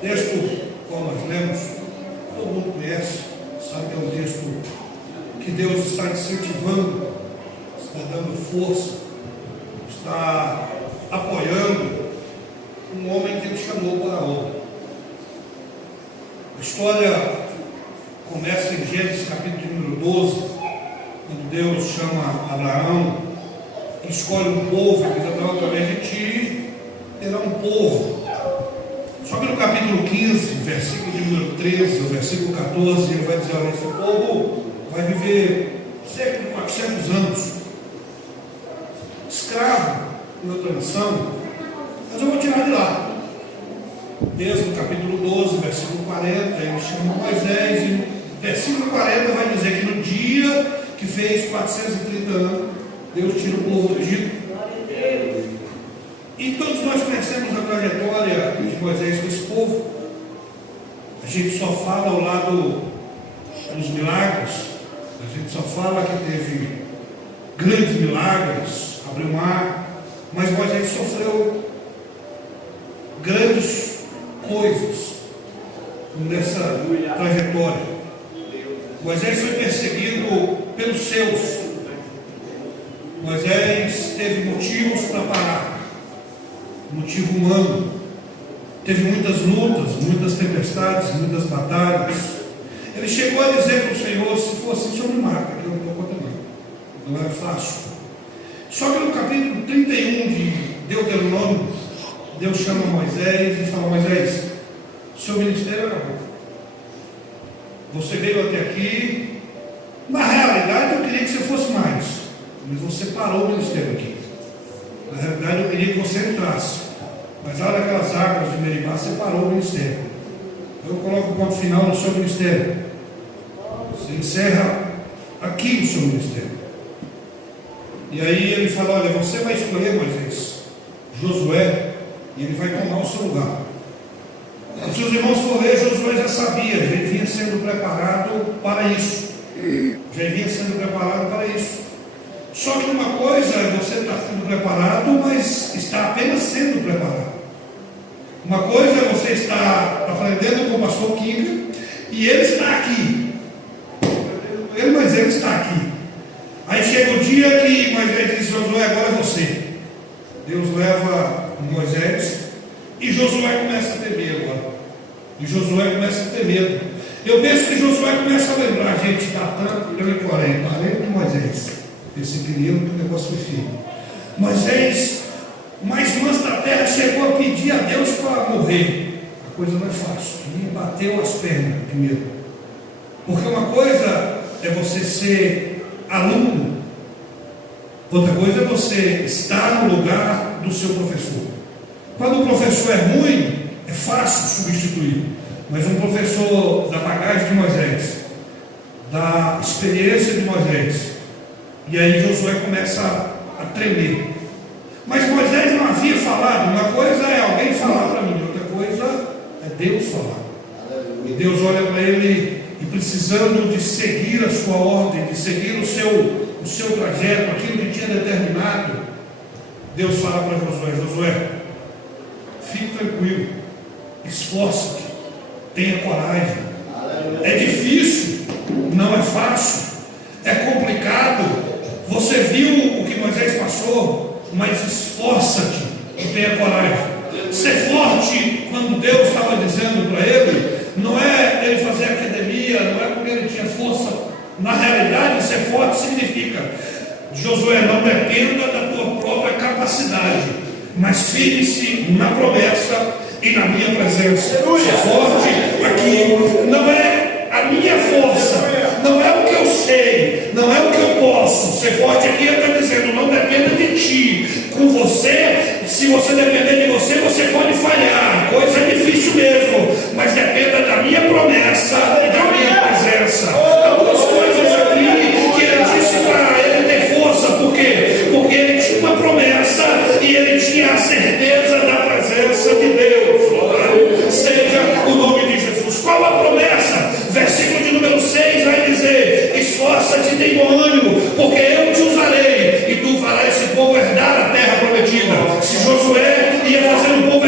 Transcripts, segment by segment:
texto, como nós lemos, todo mundo conhece, sabe que é um texto que Deus está incentivando, está dando força, está apoiando um homem que Ele chamou para a obra. A história começa em Gênesis capítulo número 12, quando Deus chama Abraão e escolhe um povo, que diz: Abraão, através de ti terá um povo. Só que no capítulo 15, versículo de número 13, o versículo 14, ele vai dizer: olha, esse povo vai viver cerca de 400 anos, escravo em outra nação, mas eu vou tirar de lá. Desde o capítulo 12, versículo 40, ele chama Moisés, e no versículo 40 vai dizer que no dia que fez 430 anos, Deus tira o povo do Egito. E todos nós conhecemos a trajetória de Moisés com esse povo. A gente só fala ao lado dos milagres, a gente só fala que teve grandes milagres, abriu o mar, mas Moisés sofreu grandes coisas nessa trajetória. Moisés foi perseguido pelos seus. Moisés teve motivos para parar, motivo humano. Teve muitas lutas, muitas tempestades, muitas batalhas. Ele chegou a dizer para o Senhor: se fosse o Senhor me mata, que eu não estou conta não era fácil. Só que no capítulo 31 de Deuteronômio, Deus chama Moisés e fala: Moisés, seu ministério acabou. Você veio até aqui. Na realidade eu queria que você fosse mais, mas você parou o ministério aqui. Na realidade eu queria que você entrasse, mas lá naquelas águas de Meribá você parou o ministério. Eu coloco o ponto final no seu ministério. Você encerra aqui o seu ministério. E aí ele fala: olha, você vai escolher, Moisés, Josué, e ele vai tomar o seu lugar. Se os seus irmãos for ler, Josué já sabia, já vinha sendo preparado para isso. Já vinha sendo preparado para isso. Só que uma coisa é você estar sendo preparado, mas está apenas sendo preparado. Uma coisa é você estar aprendendo com o pastor Kinga e ele está aqui. Mas ele está aqui. Aí chega o dia que Moisés diz: Josué, agora é você. Deus leva Moisés e Josué começa a ter medo agora. E Josué começa a ter medo. Eu penso que Josué começa a lembrar: gente, está tanto, eu encorei, parei com Moisés. Esse período que o negócio foi feio. Moisés, mais manso da terra, chegou a pedir a Deus para morrer. A coisa não é fácil. Me bateu as pernas de medo. Porque uma coisa é você ser aluno, outra coisa é você estar no lugar do seu professor. Quando o professor é ruim, é fácil substituir. Mas um professor da bagagem de Moisés, da experiência de Moisés, e aí Josué começa a tremer. Mas Moisés não havia falado. Uma coisa é alguém falar para mim, outra coisa é Deus falar. E Deus olha para ele e, precisando de seguir a sua ordem, de seguir o seu trajeto, aquilo que tinha determinado, Deus fala para Josué: Josué, fique tranquilo, esforça-te, tenha coragem. É difícil, não é fácil, é complicado. Você viu o que Moisés passou, mas esforça-te e tenha coragem. Ser forte, quando Deus estava dizendo para ele, não é ele fazer academia, não é porque ele tinha força. Na realidade, ser forte significa: Josué, não dependa da tua própria capacidade, mas firme-se na promessa e na minha presença. Ser forte aqui não é a minha força, não é o que eu sei, não é o que eu posso. Ser forte aqui está dizendo: não dependa de ti. Com você, se você depender de você, você pode falhar. Coisa difícil mesmo, mas dependa da minha promessa e da minha presença. Há duas coisas aqui que ele disse para ele ter força. Por quê? Porque ele tinha uma promessa e ele tinha a certeza da presença de Deus. Louvado seja o nome de Jesus. Qual a promessa? Versículo de número 6 vai dizer: esforça-te, tem bom ânimo, porque eu te usarei e tu farás esse povo herdar a terra prometida. Se Josué ia fazer o povo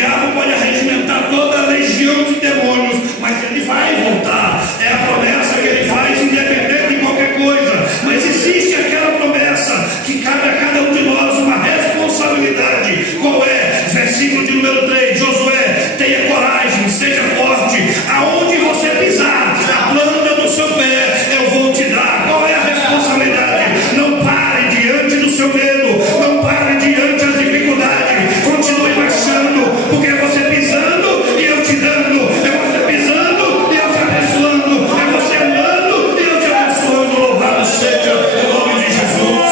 diabo pode arregimentar toda a legião de demônios, mas ele vai voltar. É a promessa que ele faz, independente de qualquer coisa. Mas existe aquela promessa que cabe a cada um de nós uma responsabilidade. Qual é? Versículo de número 3: Josué, tenha coragem, seja forte, aonde você pisar, a planta do seu pé eu vou te dar. Qual é a responsabilidade? Não pare diante do seu medo, não pare diante das dificuldades, continue marchando, porque é você pisando e eu te dando, é você pisando e eu te abençoando, é você andando e eu te abençoando. Louvado seja o nome de Jesus.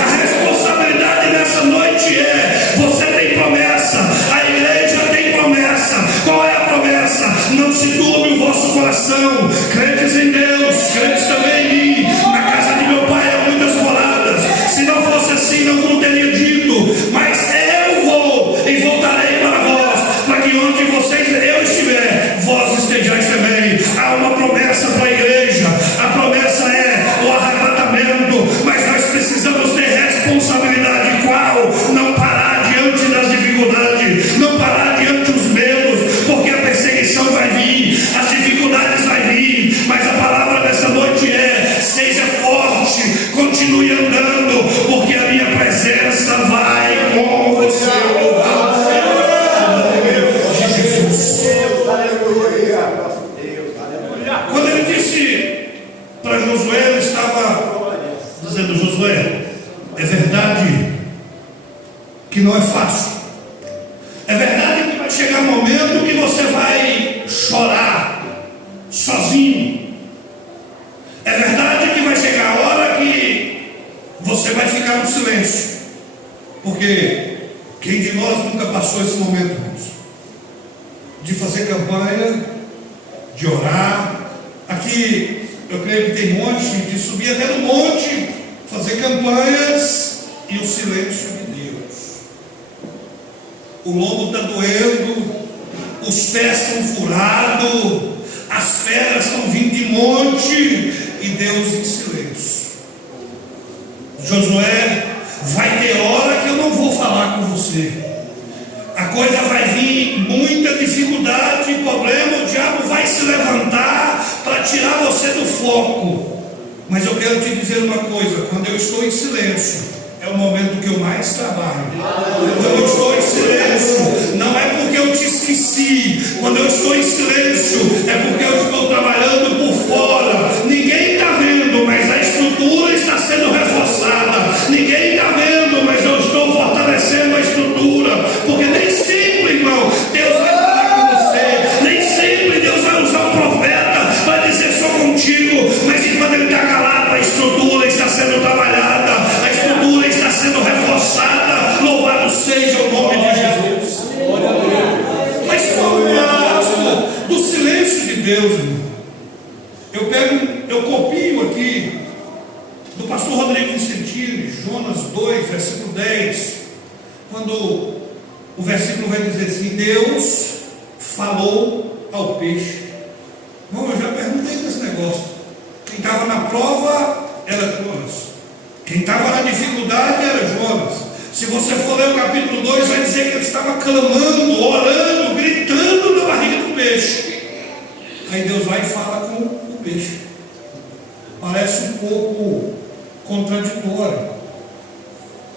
A responsabilidade nessa noite é: você tem promessa, a igreja tem promessa. Qual é a promessa? Não se turbe o vosso coração. Crentes em Deus, crentes também em mim. Na casa de meu pai há muitas moradas. Se não fosse assim, não teria dito. Mas eu vou e voltarei para vós, para que onde vocês eu estiver, vós estejais também. Há uma promessa para a igreja. A promessa é o arrebatamento, mas nós precisamos ter responsabilidade. Qual? Não parar diante das dificuldades, não parar diante dos medos, porque a perseguição vai vir, as dificuldades vai vir, mas a palavra dessa noite é: seja forte, continue andando, porque a minha presença vai com você. Quando ele disse para Josué, ele estava dizendo: Josué, é verdade que não é fácil, é verdade que vai chegar um momento que você vai chorar sozinho, é verdade que vai chegar a hora que você vai ficar no silêncio, porque quem de nós nunca passou esse momento, irmãos, de fazer campanha, de orar? Aqui eu creio que tem monte, de subir até no monte, fazer campanhas e o silêncio de Deus. O lombo está doendo, os pés estão furados, as pedras estão vindo de monte e Deus em silêncio. Josué, vai ter hora que eu não vou falar com você. A coisa vai vir, muita dificuldade, problema, o diabo vai se levantar para tirar você do foco. Mas eu quero te dizer uma coisa: quando eu estou em silêncio, é o momento que eu mais trabalho. Quando eu estou em silêncio, não é porque eu te esqueci. Quando eu estou em silêncio, é porque eu estou trabalhando por fora. Ninguém está vendo, mas a estrutura está sendo reforçada. Ninguém está vendo, mas eu estou fortalecendo a estrutura. Porque nem sempre, irmão, Deus vai falar com você. Nem sempre Deus vai usar um profeta para dizer: sou contigo. Mas enquanto ele está calado, a estrutura está sendo trabalhada, a estrutura está sendo reforçada. Louvado seja o nome de Jesus. Mas qual é o gosto do silêncio de Deus, irmão? Eu copio aqui do pastor Rodrigo Vicentini, Jonas 2, versículo 10, quando o versículo vai dizer assim: Deus falou ao peixe. Bom, eu já perguntei desse negócio. Quem estava na prova era Jonas, quem estava na dificuldade era Jonas. Se você for ler o capítulo 2, vai dizer que ele estava clamando, orando, gritando na barriga do peixe. Aí Deus vai e fala com o peixe. Parece um pouco contraditório,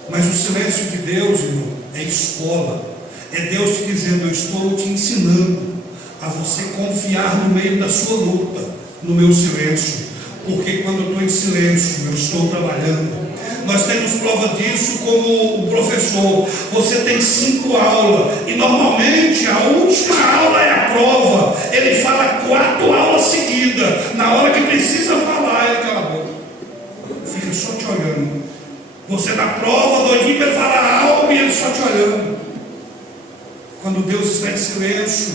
mas o silêncio de Deus, irmão, é escola. É Deus te dizendo: eu estou te ensinando a você confiar no meio da sua luta, no meu silêncio. Porque quando eu estou em silêncio, eu estou trabalhando. Nós temos prova disso como o professor. Você tem 5 aulas e normalmente a última aula é a prova. Ele fala 4 aulas seguidas. Na hora que precisa falar, ele cala a boca, fica só te olhando. Você na prova, doidinho para ele falar algo e ele só te olhando. Quando Deus está em silêncio,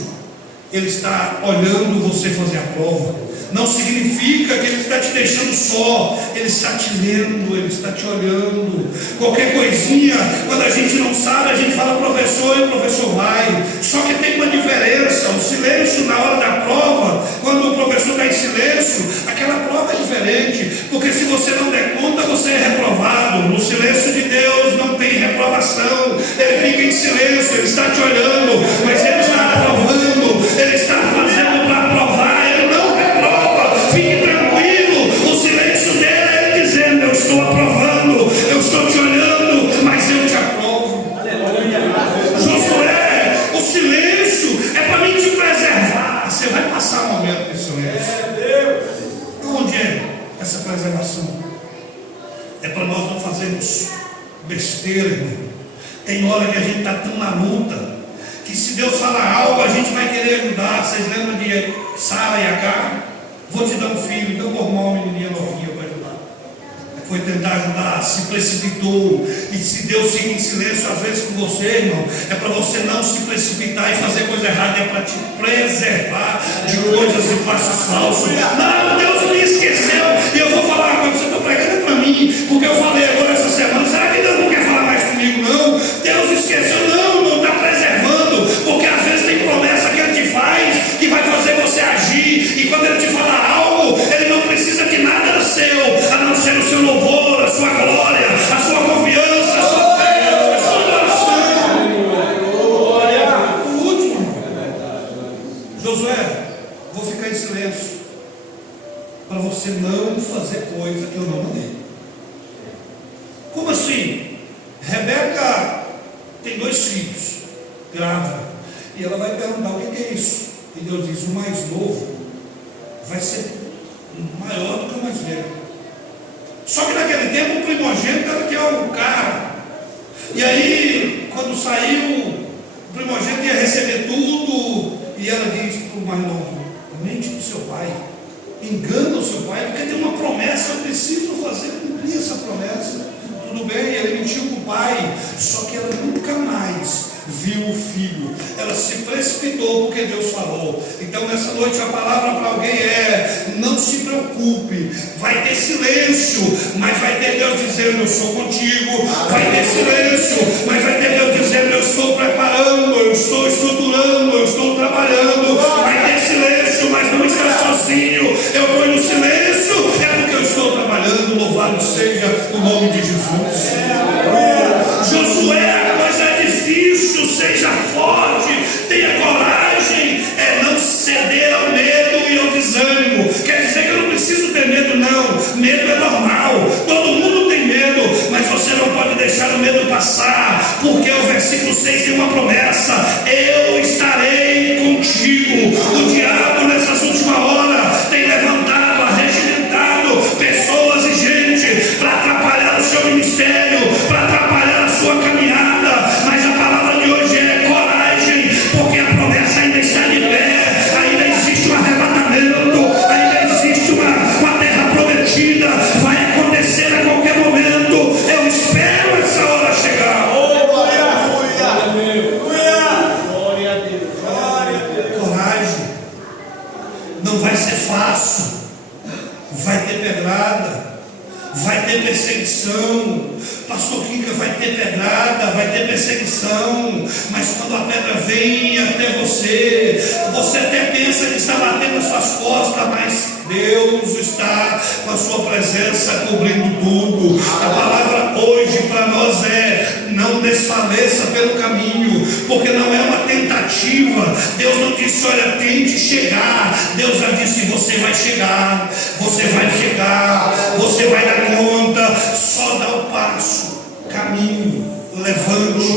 Ele está olhando você fazer a prova. Não significa que Ele está te deixando só. Ele está te lendo, Ele está te olhando. Qualquer coisinha, quando a gente não sabe, a gente fala professor e o professor vai. Só que tem uma diferença. O silêncio na hora da prova, quando o professor está em silêncio, aquela prova é diferente. Porque se você não der conta, você é reprovado. No silêncio de Deus não tem reprovação. Ele fica em silêncio, Ele está está te olhando, mas Ele está aprovando, Ele está fazendo para aprovar, Ele não reprova. Fique tranquilo, o silêncio dele é Ele dizendo: eu estou aprovando, eu estou te olhando, mas eu te aprovo. Josué, o silêncio é para mim te preservar. Você vai passar um momento de silêncio. Onde é essa preservação? É para nós não fazermos besteira, irmão. Tem hora que a gente está tão na luta, que se Deus falar algo, a gente vai querer ajudar. Vocês lembram de Sara e Agar? Vou te dar um filho, então vou arrumar uma menininha novinha para ajudar. Foi tentar ajudar, se precipitou. E se Deus fica em silêncio às vezes com você, irmão, é para você não se precipitar e fazer coisa errada, é para te preservar de coisas e passos falsos. Não, Deus me esqueceu. E eu vou falar agora, você está pregando para mim, porque eu falei agora essa semana. Será que Deus não quer falar mais comigo? Não, Deus esqueceu. Não está preservando, porque às vezes tem promessa que Ele te faz, que vai fazer você agir, e quando Ele te falar algo, Ele não precisa de nada seu, a não ser o seu louvor, a sua glória, a sua confiança, a sua fé, a sua adoração. O último, Josué, vou ficar em silêncio para você não fazer coisa que eu não mandei. Como assim? Rebeca tem 2 filhos, grávida, e ela vai perguntar: o que é isso? E Deus diz: o mais novo vai ser maior do que o mais velho. Só que naquele tempo o primogênito era que é o cara. E aí, quando saiu, o primogênito ia receber tudo. E ela diz para o mais novo: mente para o seu pai, engana o seu pai, porque tem uma promessa, eu preciso cumprir essa promessa. Tudo bem, ele mentiu com o pai, só que ela nunca mais viu o filho. Ela se precipitou porque Deus falou. Então nessa noite a palavra para alguém é: não se preocupe, vai ter silêncio, mas vai ter Deus dizendo: eu sou contigo. Vai ter silêncio, mas vai ter Deus dizendo: eu estou preparando, eu estou estruturando, eu estou trabalhando. Vai ter silêncio, mas não está sozinho. Eu ponho no silêncio, é porque eu estou trabalhando. Louvado seja o nome de Jesus. Josué, a coisa é difícil, seja forte, tenha coragem, não ceder ao medo e ao desânimo. Quer dizer que eu não preciso ter medo, não. Medo é normal, todo mundo tem medo, mas você não pode deixar o medo passar, porque o versículo 6 tem uma promessa: eu estarei contigo. O diabo nessas últimas horas tem levantado, arregimentado pessoas e gente para atrapalhar o seu ministério, para atrapalhar a sua caminhada. Mas a palavra de hoje é coragem, porque a promessa ainda está de pé, ainda existe um arrebatamento, ainda existe uma terra prometida, vai acontecer a qualquer momento. Eu espero essa hora chegar. Coragem, não vai ser fácil, vai ter pedrada, vai ter perseguição. Pastor Kika, vai ter pedrada, vai ter perseguição, mas quando a pedra vem até você, você até pensa que está batendo nas suas costas, mas Deus está com a sua presença cobrindo tudo. A palavra hoje para nós é: não desfaleça pelo caminho, porque não é uma tentativa. Deus não disse: olha, tente chegar. Deus já disse: você vai chegar, você vai chegar, você vai dar conta. Só dá o passo, caminho, levante,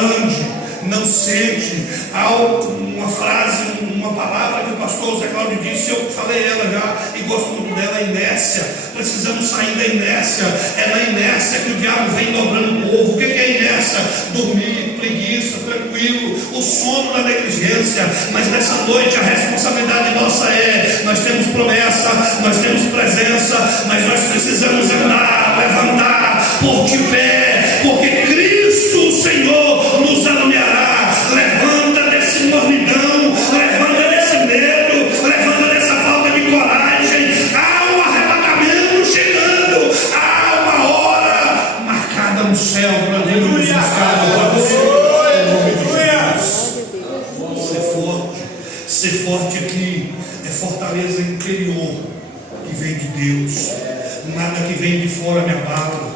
ande, não sente. Há uma frase, uma palavra que o pastor Zé Cláudio disse, eu falei ela já e gosto muito dela: a inércia. Precisamos sair da inércia. É na inércia que o diabo vem dobrando o povo. O que é inércia? Dormir, preguiça, tranquilo, o sono da negligência. Mas nessa noite a responsabilidade nossa é: nós temos promessa, nós temos presença, mas nós precisamos andar, levantar, pôr de pé, porque Cristo, o Senhor, nos alumiará. Levanta desse mornidão, levanta desse medo, levanta dessa falta de coragem. Há um arrebatamento chegando, há uma hora marcada no céu para Deus nos buscar. Ser forte aqui é fortaleza interior que vem de Deus. Nada que vem de fora me abala.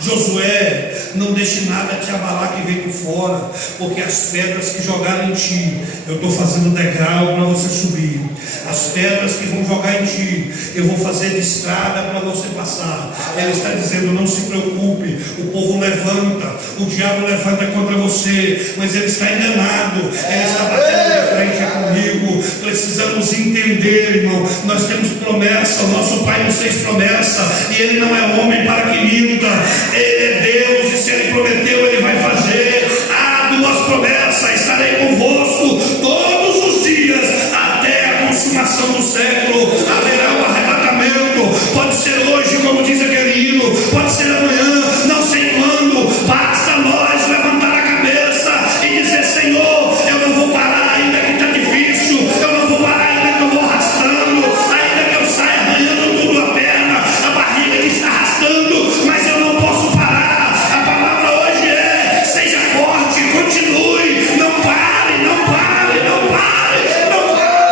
Josué, Não deixe nada te abalar que vem por fora, porque as pedras que jogaram em ti, eu estou fazendo degrau para você subir. As pedras que vão jogar em ti, eu vou fazer de estrada para você passar. Ele está dizendo: não se preocupe. O povo levanta, o diabo levanta contra você, mas ele está enganado, ele está batendo de frente comigo. Precisamos entender, irmão, nós temos promessa, o nosso Pai nos fez promessa, e Ele não é homem para que minta, Ele é Deus, e se Ele prometeu, Ele vai fazer. Há duas promessas: estarei convosco todos os dias, até a consumação do século. Haverá um arrebatamento, pode ser hoje, como diz aquele hino, pode ser amanhã, não sei quando. Basta nós levantar a cabeça e dizer: Senhor, eu não vou parar, ainda que está difícil, eu não vou parar, ainda que eu vou arrastando, ainda que eu saia arranhando tudo a perna, a barriga que está arrastando, mas eu não posso parar. A palavra hoje é: seja forte, continue, não pare, não pare, não pare, não pare.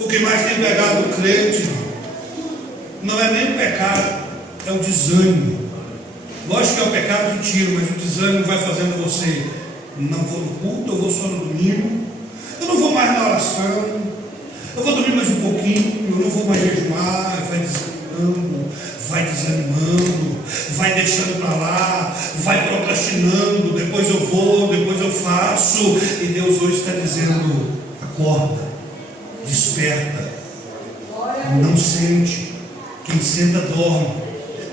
O que mais tem pegado o crente não é nem o pecado, é o desânimo. Lógico que é o pecado que tira, mas o desânimo vai fazendo você: não vou no culto, eu vou só no domingo, eu não vou mais na oração, eu vou dormir mais um pouquinho, eu não vou mais jejuar. Vai desanimando, vai deixando para lá, vai procrastinando. Depois eu vou, depois eu faço. E Deus hoje está dizendo: acorda, desperta, não sente. Quem senta dorme,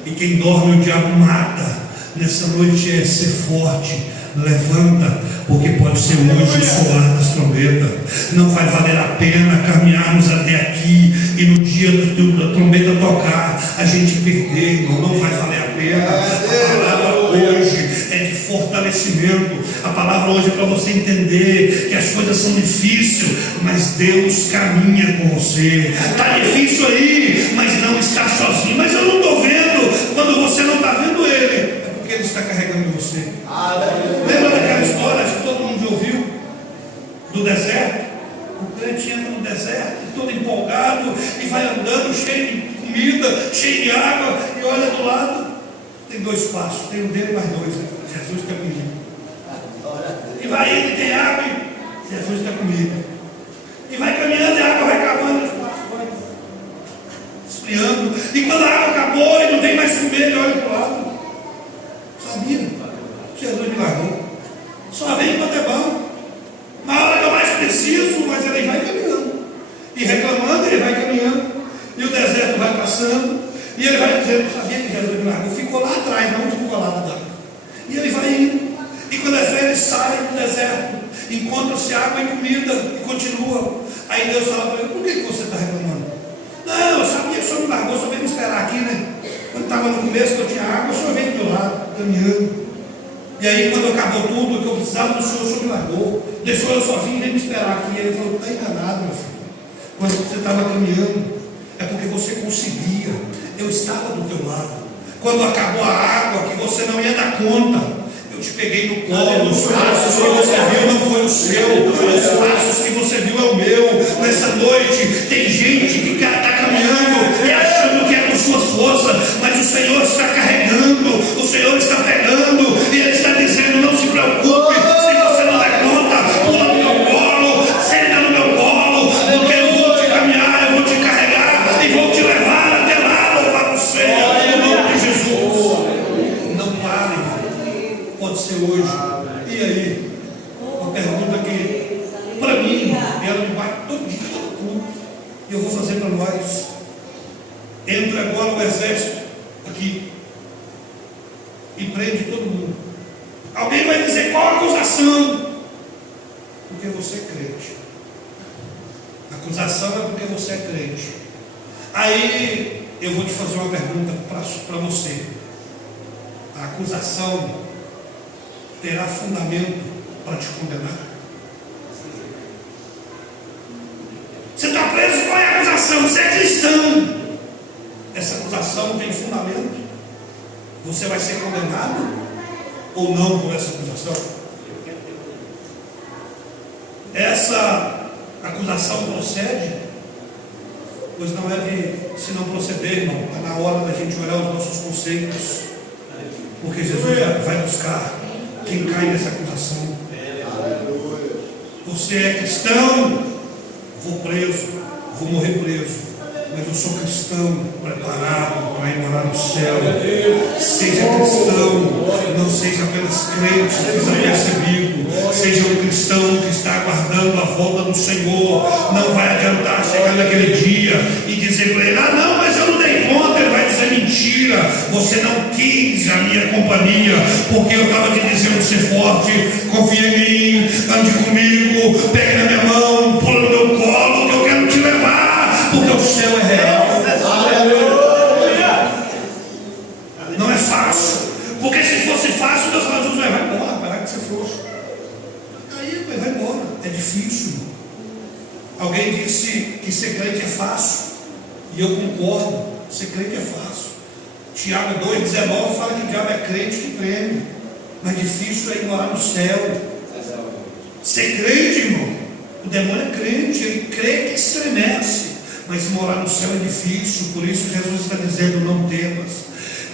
e quem dorme o diabo mata. Nessa noite é ser forte, levanta, porque pode ser hoje o soar das trombetas. Não vai valer a pena caminharmos até aqui e no dia da trombeta tocar a gente perder, irmão. Não vai valer a pena. A palavra hoje é de fortalecimento. A palavra hoje é para você entender que as coisas são difíceis, mas Deus caminha com você. Está difícil aí, mas não está sozinho. Mas eu não estou vendo. Quando você não está vendo Ele, é porque Ele está carregando você. Lembra daquela história que todo mundo já ouviu? Do deserto? O crente entra no deserto, todo empolgado, e vai andando cheio de comida, cheio de água, e olha do lado, tem dois passos, tem um dele e mais dois. Jesus está comigo. E vai indo, tem água, e Jesus está comigo. E vai caminhando, e a água vai cavando os passos, vai esfriando. E quando a água acabou e não tem mais comer, ele olha para o lado. Sabia? Jesus me largou. Só vem quando é bom. Na hora que eu mais preciso, mas ele vai caminhando. E reclamando, ele vai caminhando. E o deserto vai passando. E ele vai dizendo: sabia que Jesus me largou? Ficou lá atrás, não ficou lá nadando. E ele vai indo. E quando é velho, ele sai do deserto. Encontra-se água e comida. E continua. Aí Deus fala para ele: por que você está reclamando? Não, eu sabia que o Senhor me largou, só veio me esperar aqui, né? Quando estava no começo que eu tinha água, o Senhor veio do meu lado, caminhando. E aí, quando acabou tudo, que eu precisava do Senhor, o Senhor me largou, deixou eu sozinho e veio me esperar aqui. Ele falou: está enganado, meu filho. Quando você estava caminhando, é porque você conseguia, eu estava do teu lado. Quando acabou a água, que você não ia dar conta, eu te peguei no colo. Os passos que você viu não foi o seu, os passos que você viu é o meu. Nessa noite, tem gente que está caminhando e achando que é com suas forças, mas o Senhor está carregando, o Senhor está pegando, e Ele está dizendo: não se preocupe, se você não der conta, pula no meu colo, senta no meu colo, porque eu vou te caminhar, eu vou te carregar e vou te levar até lá, louvar o céu, em nome de Jesus. Não pare, pode ser hoje. E aí? Uma pergunta que, para mim, ela me bate todo dia, todo culto, e eu vou fazer para nós. Entra agora o exército aqui e prende todo mundo. Alguém vai dizer: qual a acusação? Porque você é crente. A acusação é porque você é crente. Aí eu vou te fazer uma pergunta para você. A acusação terá fundamento para te condenar? Você está preso, qual é a acusação? Você é cristão. Essa acusação tem fundamento? Você vai ser condenado ou não por essa acusação? Essa acusação procede? Pois não é de se não proceder, irmão. É na hora da gente olhar os nossos conceitos. Porque Jesus vai buscar quem cai nessa acusação. Você é cristão? Vou preso, vou morrer preso. Mas eu sou cristão, preparado para ir morar no céu. Seja cristão, não seja apenas crente, desapercebido. Seja um cristão que está aguardando a volta do Senhor. Não vai adiantar chegar naquele dia e dizer para ele: ah não, mas eu não dei conta. Ele vai dizer: mentira, você não quis a minha companhia, porque eu estava te dizendo ser forte, confia em mim, ande comigo, pegue na minha mão, pula no meu colo, que eu quero te levar, porque o céu é real. Não é fácil, porque se fosse fácil, Deus fala: Jesus, vai embora, parar de ser frouxo. Aí vai embora, é difícil. Alguém disse que ser crente é fácil, e eu concordo, ser crente é fácil. Tiago 2,19 fala que o diabo é crente que treme, mas difícil é ir morar no céu. Ser crente, irmão, o demônio é crente, ele crê que estremece, mas morar no céu é difícil. Por isso Jesus está dizendo: não temas,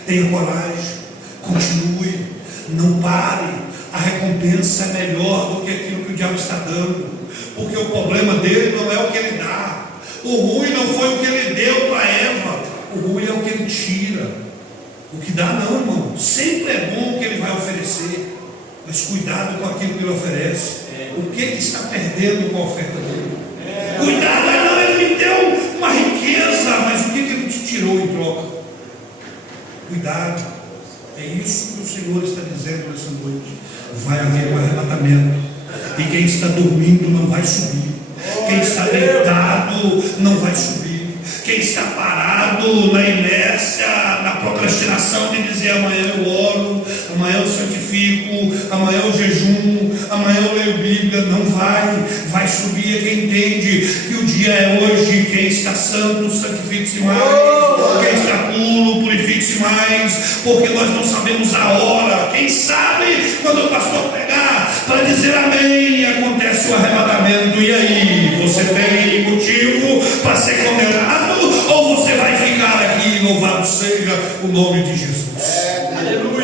tenha coragem, continue, não pare. A recompensa é melhor do que aquilo que o diabo está dando, porque o problema dele não é o que ele dá. O ruim não foi o que ele deu para Eva, o ruim é o que ele tira. O que dá não, irmão. Sempre é bom o que ele vai oferecer, mas cuidado com aquilo que ele oferece. O que ele está perdendo com a oferta dele? Cuidado, não, ele me deu uma riqueza, mas o que ele te tirou em troca? Cuidado. É isso que o Senhor está dizendo nessa noite. Vai haver um arrebatamento, e quem está dormindo não vai subir. Quem está deitado não vai subir. Quem está parado na inércia, na procrastinação de dizer: amanhã eu oro, amanhã eu santifico, amanhã eu jejum, amanhã eu leio Bíblia, não vai. Vai subir é quem entende que o dia é hoje. Quem está santo, santifique-se mais. Quem está puro, purifique-se mais, porque nós não sabemos a hora. Quem sabe quando o pastor pegar para dizer amém, acontece o arrebatamento. E aí, você tem motivo para ser condenado, ou você vai ficar aqui? Louvado seja o nome de Jesus. Aleluia.